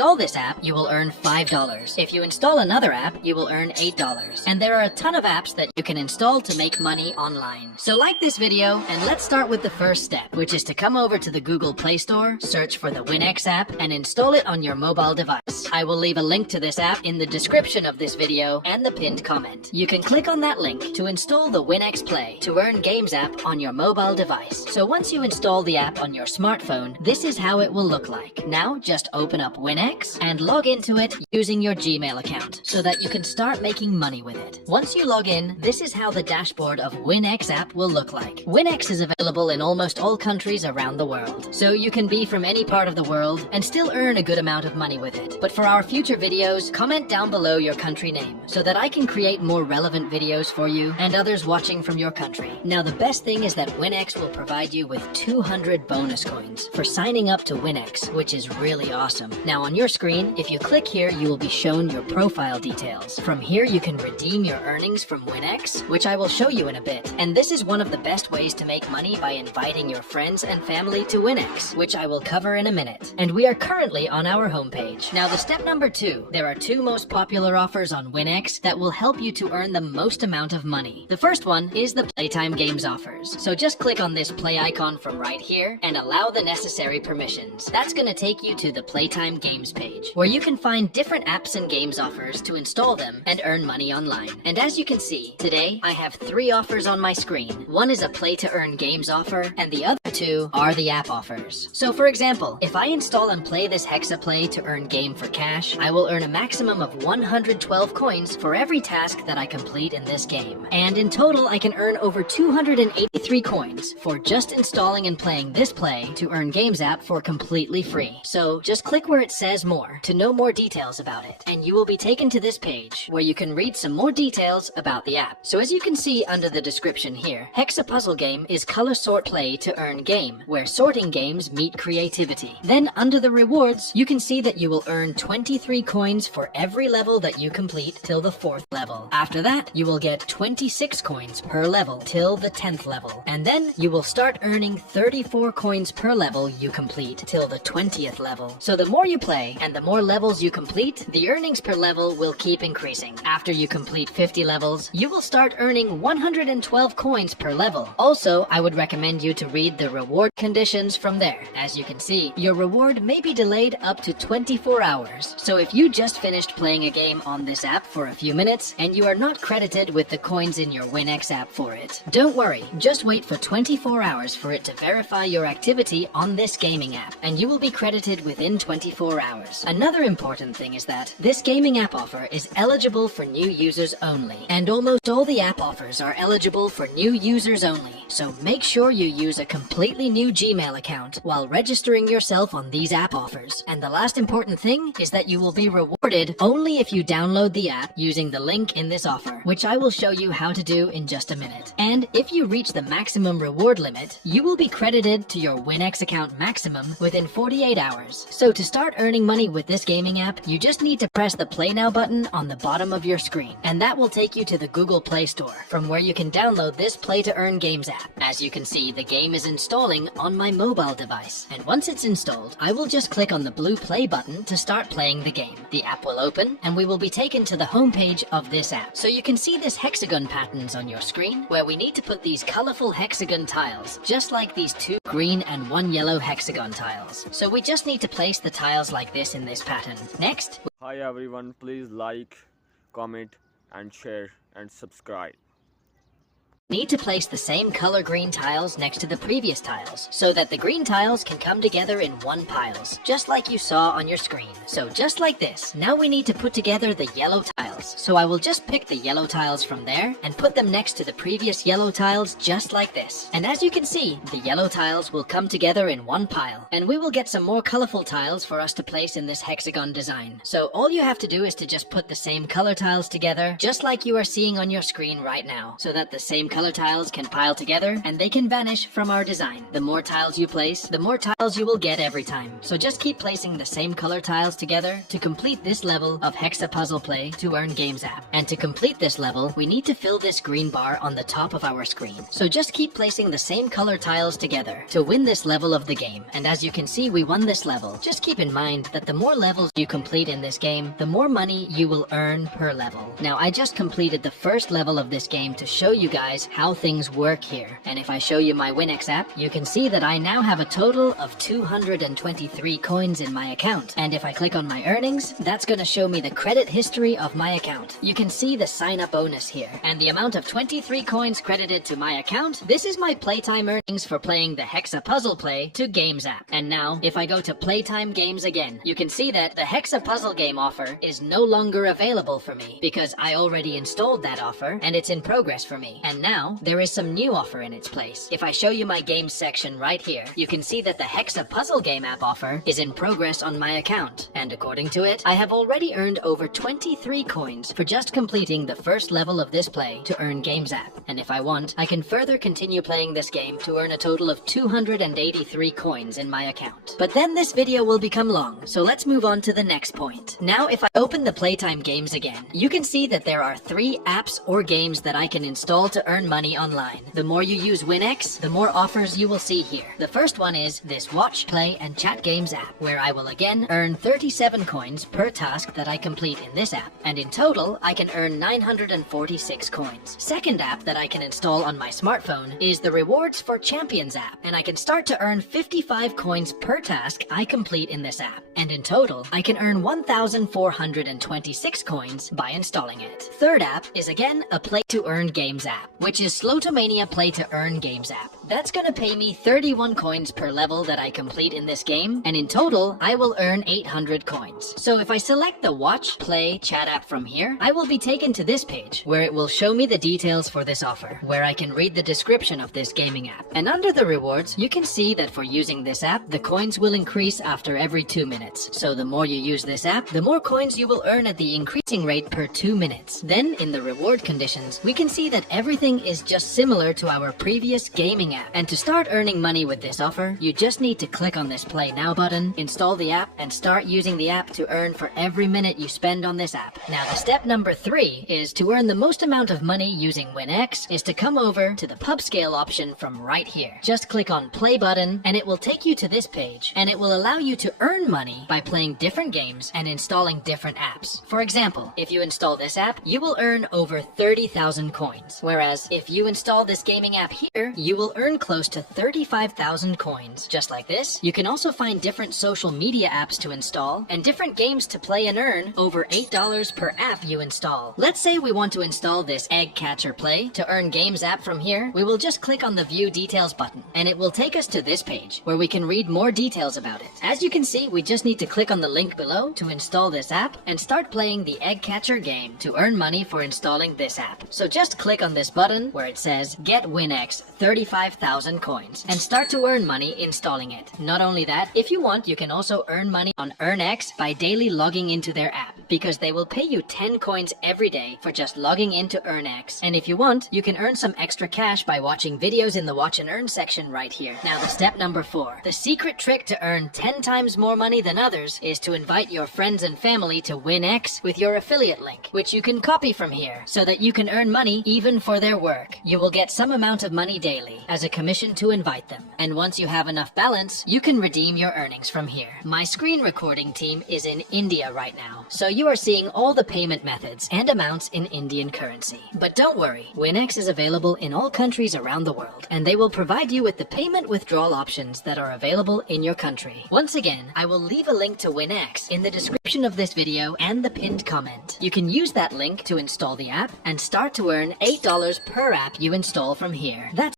install this app, you will earn $5. If you install another app, you will earn $8. And there are a ton of apps that you can install to make money online. So like this video, and let's start with the first step, which is to come over to the Google Play Store, search for the WinX app, and install it on your mobile device. I will leave a link to this app in the description of this video and the pinned comment. You can click on that link to install the WinX Play to earn games app on your mobile device. So once you install the app on your smartphone, this is how it will look like. Now just open up WinX and log into it using your Gmail account so that you can start making money with it. Once you log in, this is how the dashboard of WinX app will look like. WinX is available in almost all countries around the world, so you can be from any part of the world and still earn a good amount of money with it. But for our future videos, comment down below your country name so that I can create more relevant videos for you and others watching from your country. Now the best thing is that WinX will provide you with 200 bonus coins for signing up to WinX, which is really awesome. Now on your screen, if you click here, you will be shown your profile details. From here, you can redeem your earnings from WinX, which I will show you in a bit. And this is one of the best ways to make money by inviting your friends and family to WinX, which I will cover in a minute. And we are currently on our homepage. Now the step number 2, there are 2 most popular offers on WinX that will help you to earn the most amount of money. The first one is the Playtime Games offers. So just click on this play icon from right here and allow the necessary permissions. That's going to take you to the Playtime Games page, where you can find different apps and games offers to install them and earn money online. And as you can see, today I have 3 offers on my screen. One is a play to earn games offer, and the other 2 are the app offers. So for example, if I install and play this Hexaplay to earn game for cash, I will earn a maximum of 112 coins for every task that I complete in this game. And in total, I can earn over 283 coins for just installing and playing this play to earn games app for completely free. So just click where it says more to know more details about it, and you will be taken to this page where you can read some more details about the app. So as you can see under the description here, Hexa Puzzle Game is color sort play to earn game, where sorting games meet creativity. Then under the rewards, you can see that you will earn 23 coins for every level that you complete till the 4th level. After that, you will get 26 coins per level till the 10th level. And then you will start earning 34 coins per level you complete till the 20th level. So the more you play and the more levels you complete, the earnings per level will keep increasing. After you complete 50 levels, you will start earning 112 coins per level. Also, I would recommend you to read the reward conditions from there. As you can see, your reward may be delayed up to 24 hours. So if you just finished playing a game on this app for a few minutes and you are not credited with the coins in your WinX app for it, don't worry, just wait for 24 hours for it to verify your activity on this gaming app, and you will be credited within 24 hours. Another important thing is that this gaming app offer is eligible for new users only, and almost all the app offers are eligible for new users only. So make sure you use a completely new Gmail account while registering yourself on these app offers. And the last important thing is that you will be rewarded only if you download the app using the link in this offer, which I will show you how to do in just a minute. And if you reach the maximum reward limit, you will be credited to your WinX account maximum within 48 hours. So to start earning money with this gaming app, you just need to press the Play Now button on the bottom of your screen, and that will take you to the Google Play Store, from where you can download this Play to Earn Games app. As you can see, the game is installing on my mobile device, and once it's installed, I will just click on the blue play button to start playing the game. The app will open, and we will be taken to the home page of this app. So you can see this hexagon patterns on your screen, where we need to put these colorful hexagon tiles, just like these 2 green and 1 yellow hexagon tiles. So we just need to place the tiles like this in this pattern. Next, hi everyone, please like, comment and share and subscribe. Need to place the same color green tiles next to the previous tiles so that the green tiles can come together in one piles, just like you saw on your screen. So just like this, now we need to put together the yellow tiles. So I will just pick the yellow tiles from there and put them next to the previous yellow tiles just like this. And as you can see, the yellow tiles will come together in one pile, and we will get some more colorful tiles for us to place in this hexagon design. So all you have to do is to just put the same color tiles together, just like you are seeing on your screen right now, so that the same color tiles can pile together and they can vanish from our design. The more tiles you place, the more tiles you will get every time. So just keep placing the same color tiles together to complete this level of Hexa Puzzle Play to earn Earn Games app. And to complete this level, we need to fill this green bar on the top of our screen. So just keep placing the same color tiles together to win this level of the game. And as you can see, we won this level. Just keep in mind that the more levels you complete in this game, the more money you will earn per level. Now, I just completed the first level of this game to show you guys how things work here. And if I show you my WinX app, you can see that I now have a total of 223 coins in my account. And if I click on my earnings, that's going to show me the credit history of my account. You can see the sign up bonus here. And the amount of 23 coins credited to my account, this is my playtime earnings for playing the Hexa Puzzle Play to Games app. And now, if I go to Playtime Games again, you can see that the Hexa Puzzle Game offer is no longer available for me because I already installed that offer and it's in progress for me. And now, there is some new offer in its place. If I show you my games section right here, you can see that the Hexa Puzzle Game app offer is in progress on my account. And according to it, I have already earned over 23 coins for just completing the first level of this play to earn Games app. And if I want, I can further continue playing this game to earn a total of 283 coins in my account. But then this video will become long, so let's move on to the next point. Now, if I open the Playtime Games again, you can see that there are 3 apps or games that I can install to earn money online. The more you use WinX, the more offers you will see here. The first one is this Watch, Play, and Chat Games app, where I will again earn 37 coins per task that I complete in this app. And in total, I can earn 946 coins. Second app that I can install on my smartphone is the Rewards for Champions app, and I can start to earn 55 coins per task I complete in this app. And in total, I can earn 1,426 coins by installing it. Third app is again a Play to Earn Games app, which is Slotomania Play to Earn Games app. That's gonna pay me 31 coins per level that I complete in this game, and in total, I will earn 800 coins. So if I select the Watch, Play, Chat app from here, I will be taken to this page, where it will show me the details for this offer, where I can read the description of this gaming app. And under the rewards, you can see that for using this app, the coins will increase after every 2 minutes. So the more you use this app, the more coins you will earn at the increasing rate per 2 minutes. Then, in the reward conditions, we can see that everything is just similar to our previous gaming app. And to start earning money with this offer, you just need to click on this Play Now button, install the app, and start using the app to earn for every minute you spend on this app. Now, the step number 3 is to earn the most amount of money using WinX is to come over to the pub scale option from right here. Just click on Play button, and it will take you to this page, and it will allow you to earn money by playing different games and installing different apps. For example, if you install this app, you will earn over 30,000 coins. Whereas, if you install this gaming app here, you will earn close to 35,000 coins. Just like this, you can also find different social media apps to install and different games to play and earn over $8 per app you install. Let's say we want to install this Egg Catcher Play to earn Games app from here. We will just click on the View Details button, and it will take us to this page where we can read more details about it. As you can see, we just need to click on the link below to install this app and start playing the Egg Catcher game to earn money for installing this app. So just click on this button where it says Get WinX 35,000 coins and start to earn money installing it. Not only that, if you want, you can also earn money on EarnX by daily logging into their app, because they will pay you 10 coins every day for just logging into EarnX. And if you want, you can earn some extra cash by watching videos in the Watch and Earn section right here. Now, the step number 4. The secret trick to earn 10 times more money than others is to invite your friends and family to WinX with your affiliate link, which you can copy from here so that you can earn money even for their work. You will get some amount of money daily as a commission to invite them. And once you have enough balance, you can redeem your earnings from here. My screen recording team is in India right now, so you are seeing all the payment methods and amounts in Indian currency. But don't worry, WinX is available in all countries around the world, and they will provide you with the payment withdrawal options that are available in your country. Once again, I will leave a link to WinX in the description of this video and the pinned comment. You can use that link to install the app and start to earn $8 per app you install from here. That's